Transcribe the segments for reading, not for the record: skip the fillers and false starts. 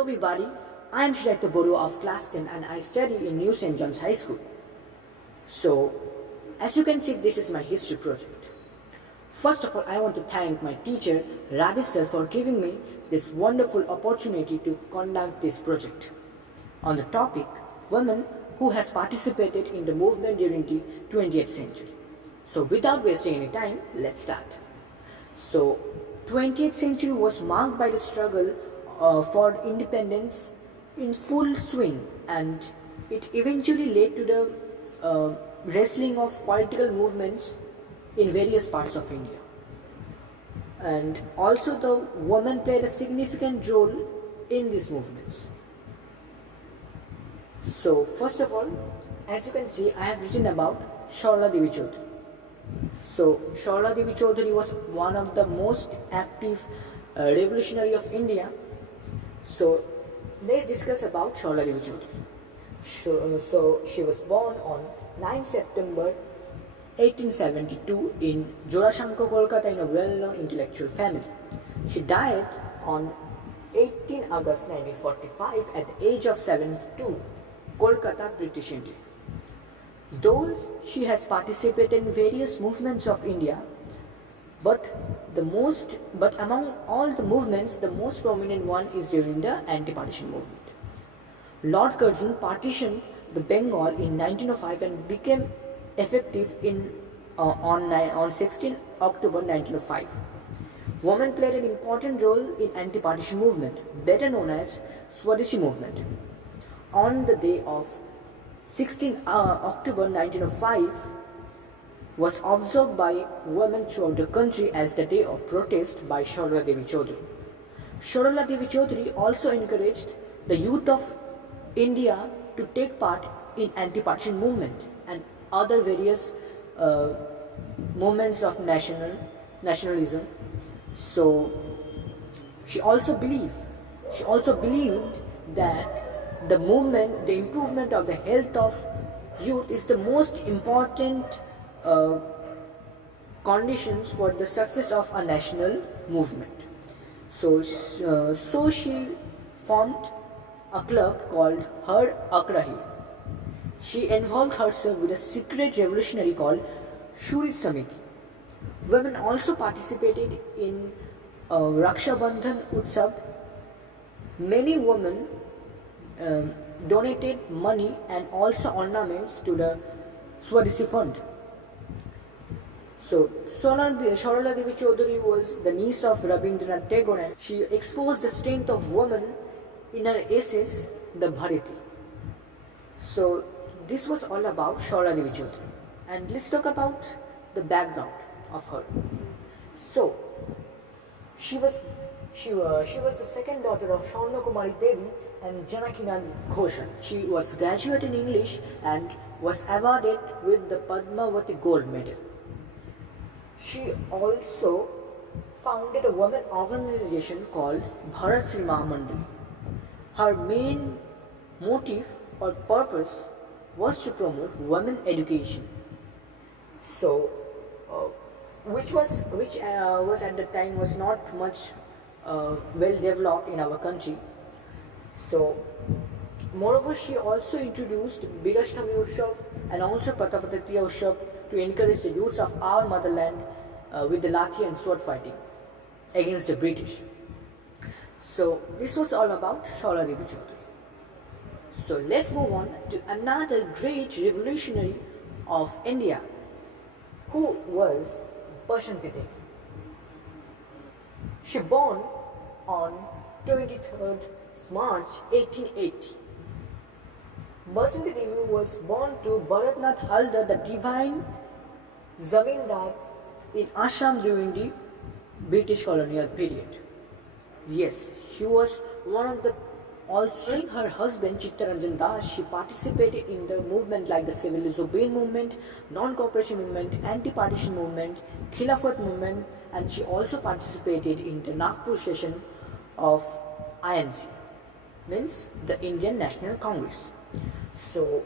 Hello everybody, I am Shrekta Boru of class 10 and I study in New St. John's High School. So, as you can see, this is my history project. First of all, I want to thank my teacher Rajesh sir for giving me this wonderful opportunity to conduct this project on the topic women who has participated in the movement during the 20th century. So without wasting any time, let's start. So 20th century was marked by the struggle for independence in full swing, and it eventually led to the wrestling of political movements in various parts of India. And also the women played a significant role in these movements. So first of all, as you can see, I have written about Sarla Devi Chaudhary. So Sarla Devi Chaudhary was one of the most active revolutionary of India. So let's discuss about Sarla Devi Chaudhary. So she was born on 9 September 1872 in Jorashanko, Kolkata, in a well-known intellectual family. She died on 18 August 1945 at the age of 72, Kolkata, British India. Though she has participated in various movements of India, but among all the movements, the most prominent one is during the anti-partition movement. Lord Curzon partitioned the Bengal in 1905 and became effective on 16 October 1905. Women played an important role in anti-partition movement, better known as Swadeshi movement. On the day of 16 October 1905 was observed by women throughout the country as the day of protest by Sarla Devi Chaudhary. Sarla Devi Chaudhary also encouraged the youth of India to take part in anti-partition movement and other various movements of nationalism. So she also believed that the movement, the improvement of the health of youth is the most important conditions for the success of a national movement. So she formed a club called Har Akrahi. She involved herself with a secret revolutionary called Shurit Samiti. Women also participated in Raksha Bandhan Utsav. Many women donated money and also ornaments to the Swadeshi Fund. So Sarla Devi Chaudhary was the niece of Rabindranath Tagore, and she exposed the strength of women in her essays, the Bharati. So this was all about Sarla Devi Chaudhary, and let's talk about the background of her. So she was the second daughter of Swarna Kumari Devi and Janakinath Ghoshan. She was graduate in English and was awarded with the Padmavati Gold Medal. She also founded a women organization called Bharat Sri Mahamandali. Her main motive or purpose was to promote women education. So, which was at the time was not much well developed in our country. So, moreover, she also introduced Birashtami Utshav and also Patapatatiya Utshav to encourage the youths of our motherland with the lathi and sword fighting against the British. So this was all about Sarla Devi Chaudhary. So let's move on to another great revolutionary of India, who was Basanti Devi. She born on 23rd March 1880. Basanti Devi was born to Bharatnath Haldar, the divine Zamindar in Assam during the British colonial period. Yes, she was one of the, also like her husband Chittaranjan Das, she participated in the movement like the civil disobedience movement, non-cooperation movement, anti-partition movement, Khilafat movement, and she also participated in the Nagpur session of INC, means the Indian National Congress. So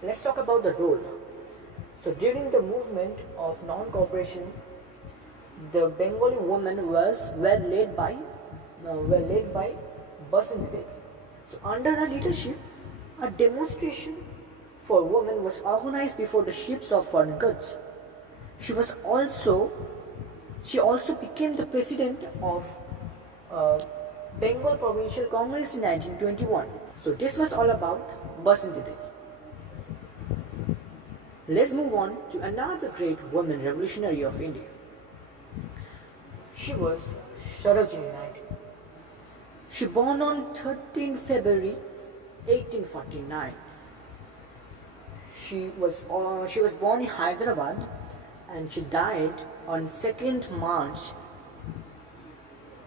let's talk about the role. So during the movement of non-cooperation, the Bengali women were led by Basanti Devi. So under her leadership, a demonstration for women was organized before the ships of foreign goods. She also became the president of uh, Bengal Provincial Congress in 1921. So this was all about Basanti Devi. Let's move on to another great woman revolutionary of India. She was Sarojini Naidu. She born on 13 February 1849. She was born in Hyderabad and she died on 2nd March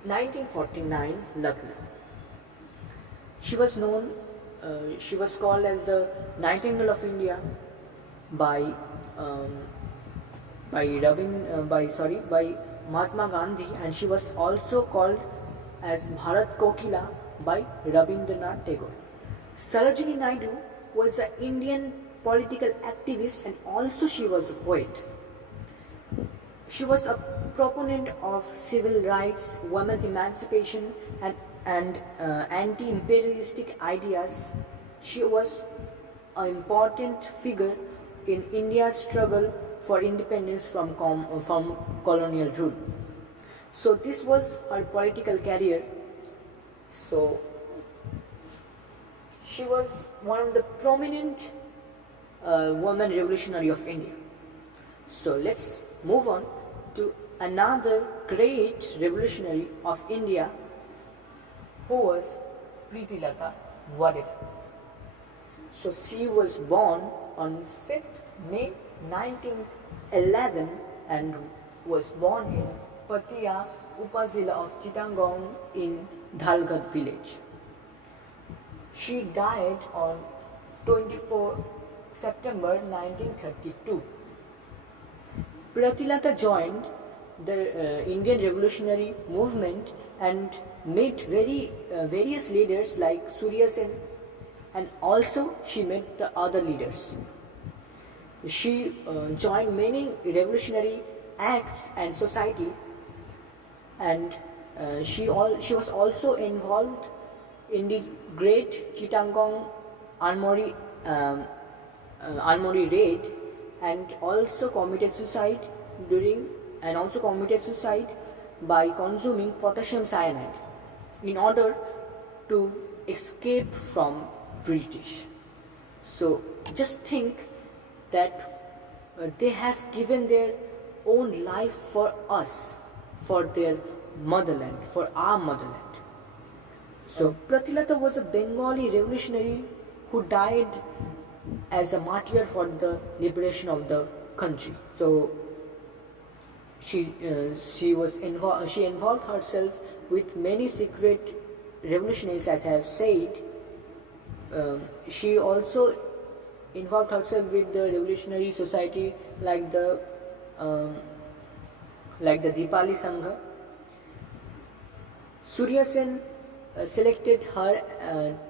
1949, Lucknow. She was called as the Nightingale of India by Mahatma Gandhi, and she was also called as Bharat Kokila by Rabindranath Tagore. Sarojini Naidu was an Indian political activist and also she was a poet. She was a proponent of civil rights, women emancipation, and anti-imperialistic ideas. She was an important figure in India's struggle for independence from colonial rule. So this was her political career. So she was one of the prominent women revolutionary of India. So let's move on to another great revolutionary of India who was Preetilata Vaded. So she was born on 5th May 1911 and was born in Patia, Upazila of Chittagong in Dhalgad village. She died on 24 September 1932. Preetilata joined the Indian revolutionary movement and met various leaders like Surya Sen, and also she met the other leaders. She joined many revolutionary acts and society, and she was also involved in the Great Chittagong Armory raid, and also committed suicide by consuming potassium cyanide in order to escape from British. So just think that they have given their own life for us, for their motherland, for our motherland. So Preetilata was a Bengali revolutionary who died as a martyr for the liberation of the country. So she involved herself with many secret revolutionaries, as I have said. She also involved herself with the revolutionary society like the Dipali Sangha. Surya Sen selected her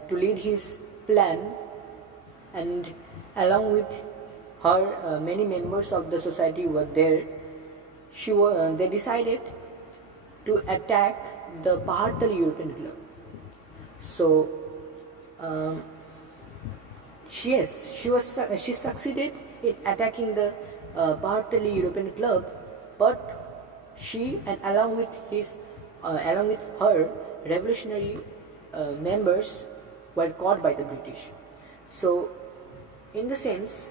to lead his plan, and along with her many members of the society were there. They decided to attack the Pahartali European Club. So she succeeded in attacking the Pahartali European Club, but she and along with her revolutionary members were caught by the British. So in the sense,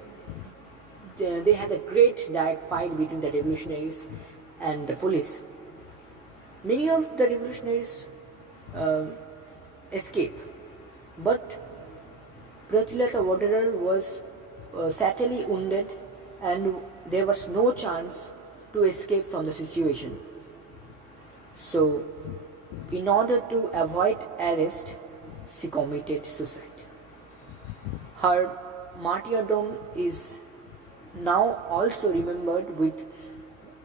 they had a great direct fight between the revolutionaries and the police. Many of the revolutionaries escaped, but Preetilata Vaded was fatally wounded, and there was no chance to escape from the situation. So, in order to avoid arrest, she committed suicide. Her martyrdom is now also remembered with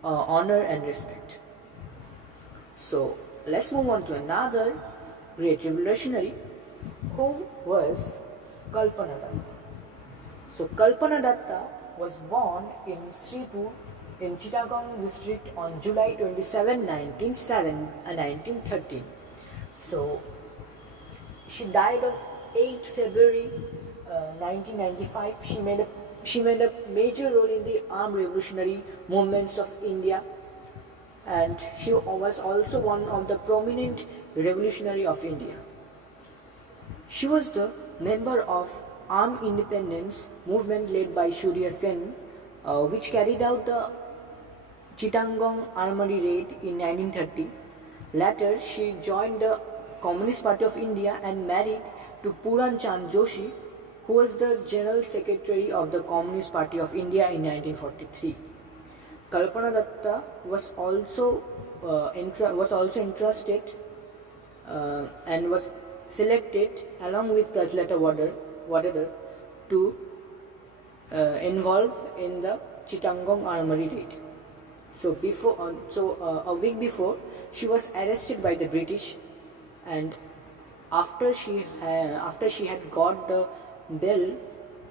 honor and respect. So let's move on to another great revolutionary who was Kalpana Datta. So Kalpana Datta was born in Sripur in Chittagong district on July 27, 1913. So She died on 8th February 1995. She made a major role in the armed revolutionary movements of India, and she was also one of the prominent revolutionary of India. She was the member of armed independence movement led by Surya Sen, which carried out the Chittagong Armory raid in 1930. Later, she joined the Communist Party of India and married to Puran Chand Joshi, who was the General Secretary of the Communist Party of India in 1943. Kalpana Datta was also interested and was selected along with Prajlata Wadadar to involve in the Chittagong Armory raid. So a week before, she was arrested by the British, and after she had got the bail,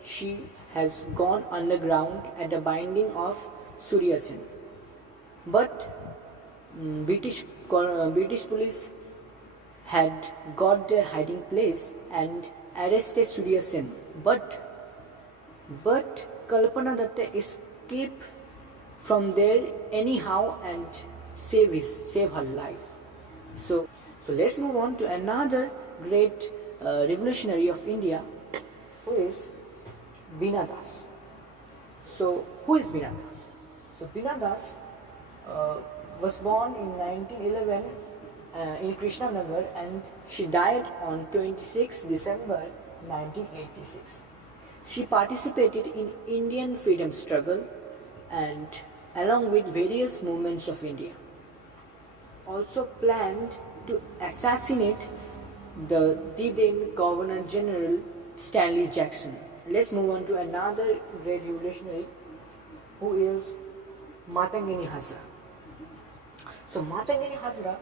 she has gone underground at the binding of Surya Sen. But British police had got their hiding place and arrested Surya Sen. But Kalpana Datta escaped from there anyhow and save her life. So let's move on to another great revolutionary of India, who is Bina Das. So who is Bina Das? So Bina Das was born in 1911 in Krishnanagar, and she died on 26 December 1986. She participated in Indian freedom struggle and along with various movements of India. Also planned to assassinate the then Governor General Stanley Jackson. Let's move on to another great revolutionary, who is Matangini Hazra. So Matangini Hazra,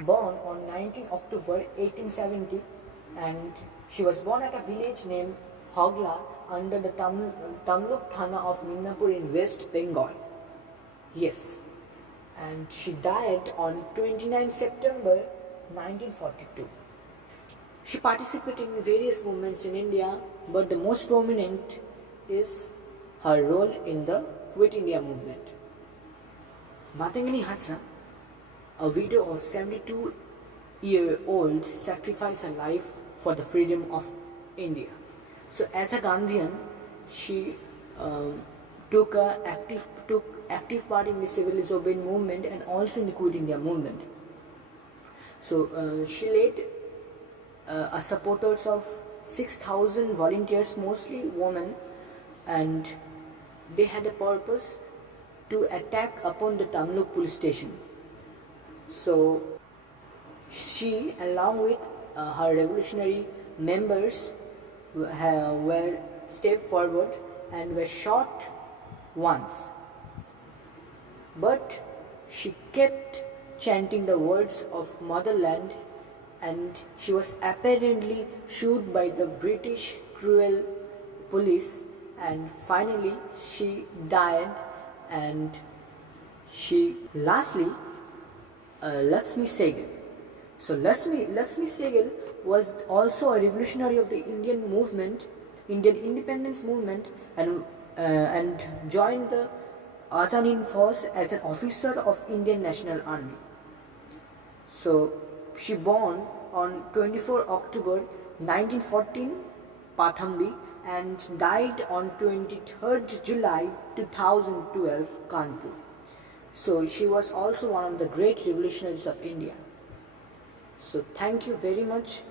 born on 19 October 1870, and she was born at a village named Hogla under the Tamluk Thana of Minnapur in West Bengal. Yes. And she died on 29 September 1942. She participated in various movements in India, but the most prominent is her role in the Quit India movement. Matangini Hazra, a widow of 72-year-old, sacrificed her life for the freedom of India. So as a Gandhian, she took active part in the civil disobedience movement and also in the Quit India movement. So she led supporters of 6,000 volunteers, mostly women, and they had a purpose to attack upon the Tamluk police station. So she, along with her revolutionary members, were stepped forward and were shot once. But she kept chanting the words of motherland, and she was apparently shot by the British cruel police, and finally she died. And lastly, Lakshmi Sehgal. So Lakshmi Sehgal was also a revolutionary of the Indian independence movement, and joined the Azad Hind Force as an officer of Indian National Army. So she born on 24 October 1914, Pathambi, and died on 23rd July 2012, Kanpur. So she was also one of the great revolutionaries of India. So thank you very much